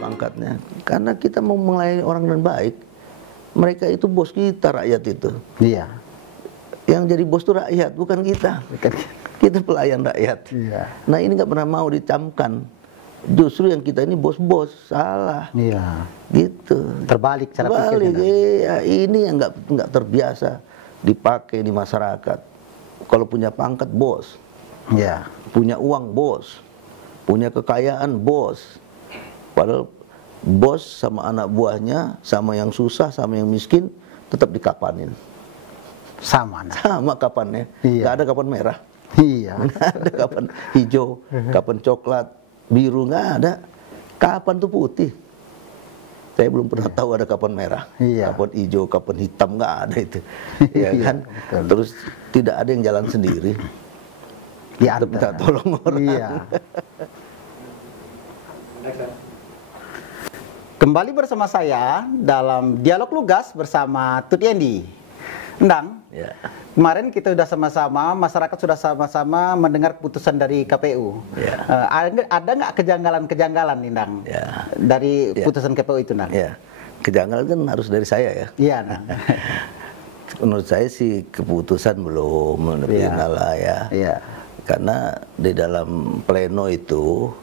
Pangkatnya, karena kita mau melayani orang dengan baik. Mereka itu bos kita, rakyat itu. Iya. Yang jadi bos itu rakyat, bukan kita. Kita pelayan rakyat. Iya. Nah ini nggak pernah mau dicamkan. Justru yang kita ini bos-bos, salah. Iya. Gitu. Terbalik cara Terbalik, pikirnya. ya, ini yang nggak terbiasa dipakai di masyarakat. Kalau punya pangkat bos, Iya. punya uang bos, punya kekayaan bos. Padahal bos sama anak buahnya, sama yang susah, sama yang miskin, tetap dikapanin. Sama. Nah. Sama kapannya. Iya. Nggak ada kapan merah. Iya. Nggak ada kapan hijau, kapan coklat, biru, nggak ada. Kapan tuh putih. Saya belum pernah tahu ada kapan merah, Iya. kapan hijau, kapan hitam, nggak ada itu. Ya Iya, kan? betul. Terus tidak ada yang jalan sendiri. Tetap minta tolong orang. Iya. Kembali bersama saya dalam Dialog Lugas bersama Tut Yendi. Endang, Ya. kemarin kita sudah sama-sama, masyarakat sudah sama-sama mendengar keputusan dari KPU. Ya. Ada nggak kejanggalan-kejanggalan, Endang, Ya. dari Ya. putusan KPU itu, Endang? Ya, kejanggalan kan harus dari saya ya. Iya, Endang. Menurut saya sih keputusan belum final lah ya. Iya. Karena di dalam pleno itu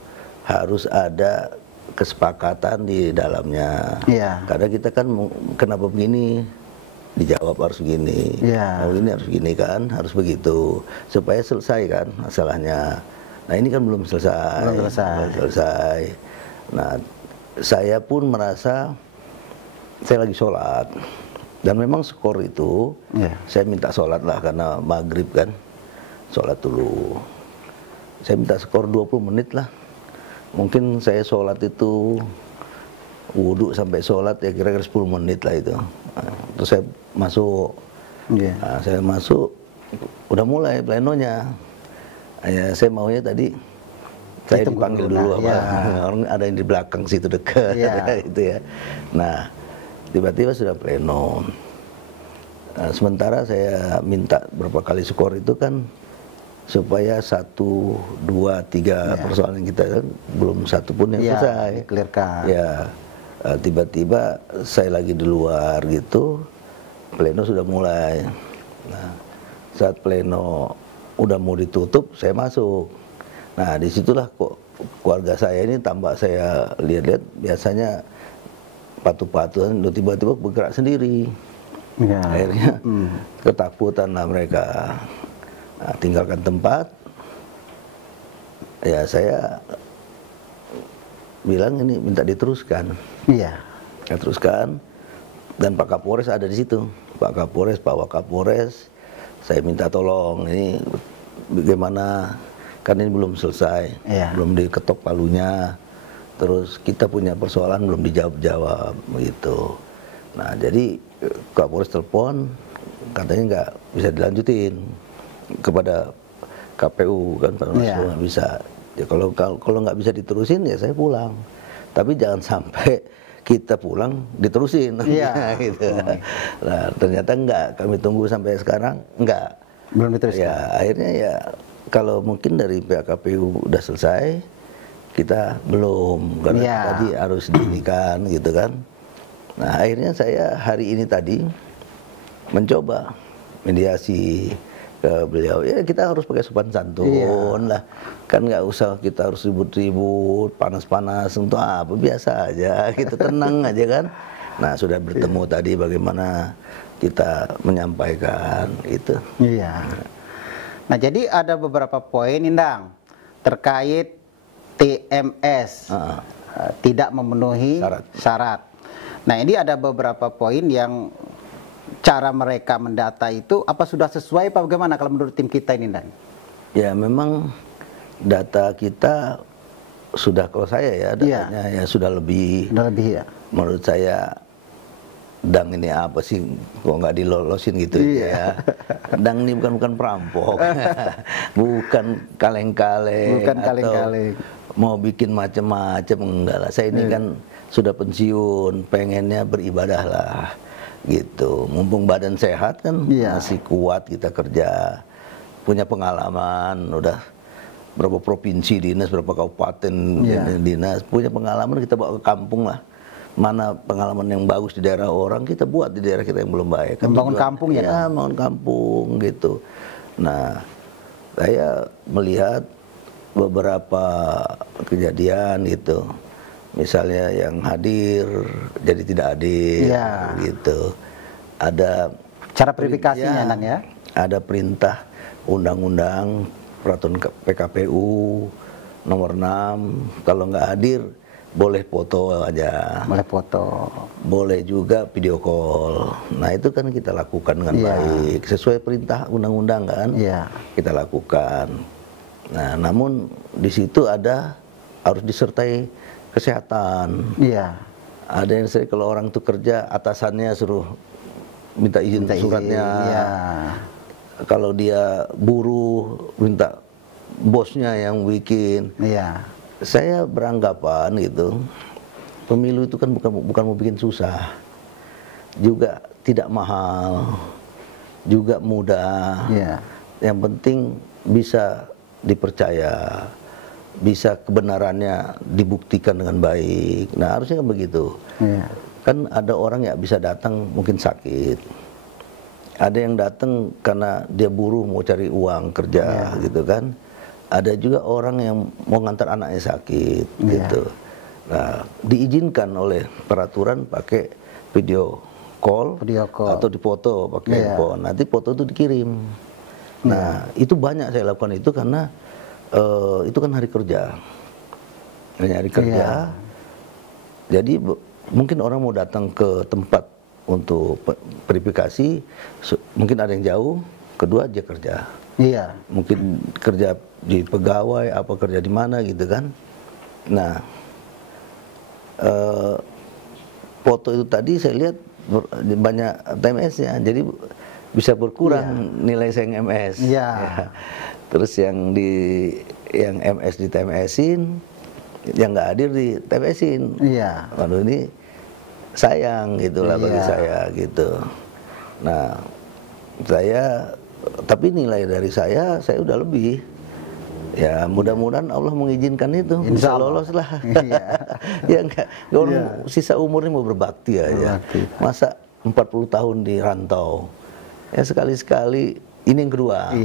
harus ada kesepakatan di dalamnya. Iya. Karena kita kan kenapa begini, dijawab harus begini. Iya. Mau ini harus begini kan, harus begitu supaya selesai kan masalahnya. Nah ini kan belum selesai. Belum selesai. Belum selesai. Nah saya pun merasa saya lagi sholat dan memang skor itu Iya. saya minta sholat lah karena maghrib kan, sholat dulu. Saya minta skor 20 menit lah. Mungkin saya sholat itu wudhu sampai sholat ya kira-kira 10 menit lah itu. Nah, terus saya masuk. Iya. Nah, saya masuk, udah mulai plenonya. Ya, saya maunya tadi saya Ditunggu dipanggil dulu, dulu nah, apa ya. orang ada yang di belakang situ dekat Iya. gitu ya. Nah, tiba-tiba sudah pleno. Nah, sementara saya minta berapa kali skor itu kan supaya 1, 2, 3 persoalan kita belum satu pun yang Iya, selesai. di-clearkan. Ya, tiba-tiba saya lagi di luar gitu, pleno sudah mulai. Nah, saat pleno udah mau ditutup, saya masuk. Nah, disitulah kok keluarga saya ini tambah saya lihat-lihat biasanya patuh-patuhan, tiba-tiba bergerak sendiri. Iya. Akhirnya ketakutan lah mereka. Nah, tinggalkan tempat. Ya saya bilang ini minta diteruskan. Iya. Saya teruskan. Dan Pak Kapolres ada di situ. Pak Kapolres, Pak Wakapolres, saya minta tolong ini bagaimana, kan ini belum selesai, Iya. belum diketok palunya. Terus kita punya persoalan belum dijawab-jawab begitu. Nah jadi Kapolres telepon katanya nggak bisa dilanjutin kepada KPU kan, nggak bisa. Ya, kalau nggak bisa diterusin ya saya pulang. Tapi jangan sampai kita pulang diterusin. Iya. Gitu. Nah ternyata enggak. Kami tunggu sampai sekarang enggak. Belum diteruskan. Ya akhirnya ya kalau mungkin dari pihak KPU udah selesai, kita belum karena tadi harus diinikan gitu kan. Nah akhirnya saya hari ini tadi mencoba mediasi ke beliau, ya kita harus pakai sopan santun lah, kan nggak usah kita harus ribut-ribut, panas-panas untuk apa, biasa aja, kita tenang aja kan. Nah sudah bertemu tadi bagaimana kita menyampaikan itu. Iya. Nah jadi ada beberapa poin, Indang, terkait TMS tidak memenuhi syarat. Nah ini ada beberapa poin yang cara mereka mendata itu apa sudah sesuai apa bagaimana kalau menurut tim kita ini, Dan? Ya memang data kita sudah, kalau saya ya datanya ya sudah lebih. Sudah lebih ya. Menurut saya Dang ini apa sih kok nggak dilolosin gitu ya. Dang ini bukan perampok, bukan kaleng-kaleng, Bukan kaleng-kaleng. Mau bikin macam-macam, enggak lah. Saya ini kan sudah pensiun, pengennya beribadah lah. gitu. Mumpung badan sehat kan, masih kuat kita kerja, punya pengalaman, udah berapa provinsi dinas, berapa kabupaten dinas, punya pengalaman, kita bawa ke kampung lah. Mana pengalaman yang bagus di daerah orang, kita buat di daerah kita yang belum baik. Membangun kampung ya? Ya, membangun kampung gitu. Nah, saya melihat beberapa kejadian gitu. Misalnya yang hadir jadi tidak hadir gitu. Ada cara verifikasinya ya? Ada perintah undang-undang peraturan PKPU nomor 6, kalau nggak hadir boleh foto aja. Boleh foto. Boleh juga video call. Nah, itu kan kita lakukan dengan baik. Sesuai perintah undang-undang kan. Kita lakukan. Nah, namun di situ harus disertai kesehatan. Ada yang sering kalau orang itu kerja, atasannya suruh minta izin suratnya. Kalau dia buruh, minta bosnya yang bikin. Saya beranggapan gitu, pemilu itu kan bukan mau bikin susah, juga tidak mahal, juga mudah. Yang penting bisa dipercaya, bisa kebenarannya dibuktikan dengan baik. Nah, harusnya kan begitu. Kan ada orang yang bisa datang mungkin sakit, ada yang datang karena dia buruh mau cari uang kerja gitu kan. Ada juga orang yang mau ngantar anaknya sakit gitu. Nah, diizinkan oleh peraturan pakai video call atau dipoto pakai handphone. Nanti foto itu dikirim. Nah, itu banyak saya lakukan itu karena itu kan hari kerja. Hari kerja. Jadi mungkin orang mau datang ke tempat untuk verifikasi, mungkin ada yang jauh, kedua dia kerja. Mungkin kerja di pegawai, apa kerja di mana gitu kan. Nah, foto itu tadi saya lihat banyak TMS-nya, jadi bisa berkurang nilai saya yang MS. Terus yang MS di TMS-in, yang nggak hadir di TMS-in. Waduh, ini sayang gitulah bagi saya gitu. Nah, tapi nilai dari saya udah lebih. Ya, mudah-mudahan Allah mengizinkan itu, bisa lolos lah. Ya enggak, orang sisa umurnya mau berbakti aja. Masa 40 tahun di rantau. Ya sekali-sekali, ini yang kedua.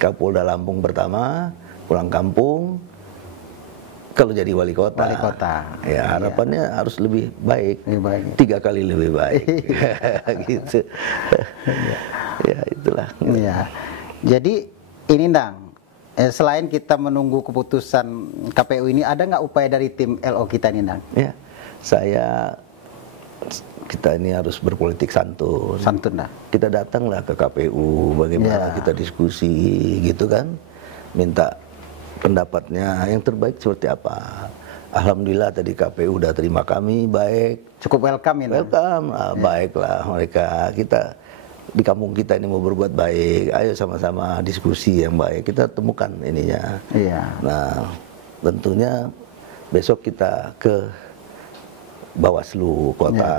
Kapolda Lampung pertama, pulang kampung, kalau jadi wali kota. Ya, harapannya harus lebih baik. 3 kali lebih baik. Gitu. Ya, itulah. Jadi ini selain kita menunggu keputusan KPU ini, ada nggak upaya dari tim LO kita ini, Ya, kita ini harus berpolitik santun. Kita datanglah ke KPU, bagaimana kita diskusi gitu kan, minta pendapatnya yang terbaik seperti apa. Alhamdulillah tadi KPU udah terima kami baik. Cukup welcome ya. Welcome, baiklah mereka. Kita di kampung kita ini mau berbuat baik, ayo sama-sama diskusi yang baik, kita temukan ininya. Nah, tentunya besok kita ke Bawaslu kota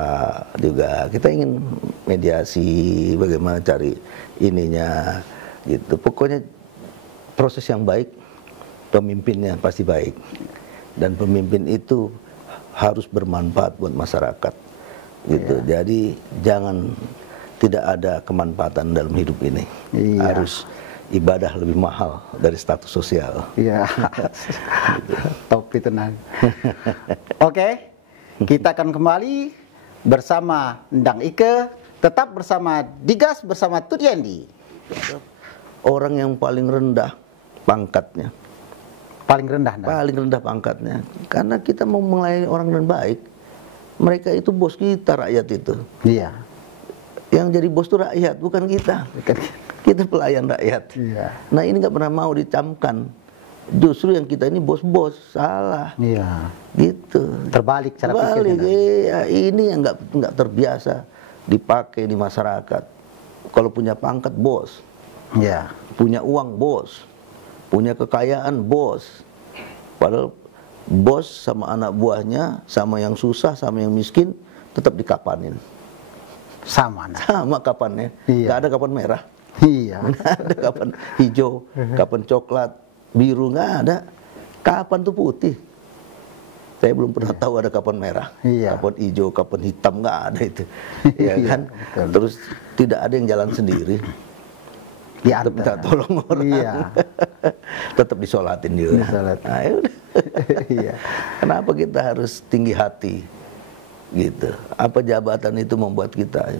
juga, kita ingin mediasi bagaimana cari ininya gitu. Pokoknya proses yang baik, pemimpinnya pasti baik, dan pemimpin itu harus bermanfaat buat masyarakat gitu. Jadi tidak ada kemanfaatan dalam hidup ini. Harus ibadah lebih mahal dari status sosial. Topi tenang. Oke, kita akan kembali bersama Ndang Ike, tetap bersama Digas bersama Tut Yendi. Orang yang paling rendah pangkatnya. Paling rendah pangkatnya. Karena kita mau melayani orang dengan baik. Mereka itu bos kita, rakyat itu. Yang jadi bos itu rakyat, bukan kita. Kita pelayan rakyat. Nah, ini nggak pernah mau dicamkan. Justru yang kita ini bos-bos, salah. Gitu. Terbalik cara pikirnya. Ini yang nggak terbiasa dipakai di masyarakat. Kalau punya pangkat bos, punya uang bos, punya kekayaan bos. Padahal bos sama anak buahnya, sama yang susah, sama yang miskin, tetap dikapanin. Sama, nah. Sama kapannya. Iya. Nggak ada kapan merah. Iya. Nggak ada kapan hijau, kapan coklat, biru, nggak ada. Kapan tuh putih? Saya belum pernah tahu ada kapan merah, kapan hijau, kapan hitam, nggak ada itu. Ya kan? Betul. Terus tidak ada yang jalan sendiri. Tetap minta tolong orang. Iya. Tetap disolatin juga. Nah, yaudah. Iya. Kenapa kita harus tinggi hati? Gitu. Apa jabatan itu membuat kita?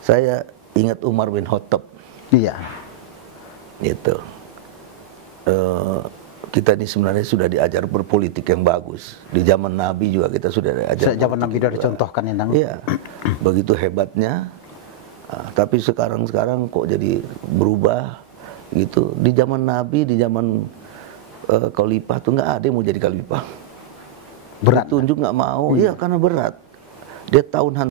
Saya ingat Umar bin Khattab. Iya. Gitu. Kita ini sebenarnya sudah diajar berpolitik yang bagus. Di zaman Nabi juga kita sudah diajar. Zaman Nabi sudah dicontohkan ya, Nang. Iya. Begitu hebatnya. Tapi sekarang kok jadi berubah gitu. Di zaman Nabi, di zaman khalifah tuh nggak ada yang mau jadi khalifah. Berat. Tunjuk nggak mau. Iya, karena berat. Dia tahun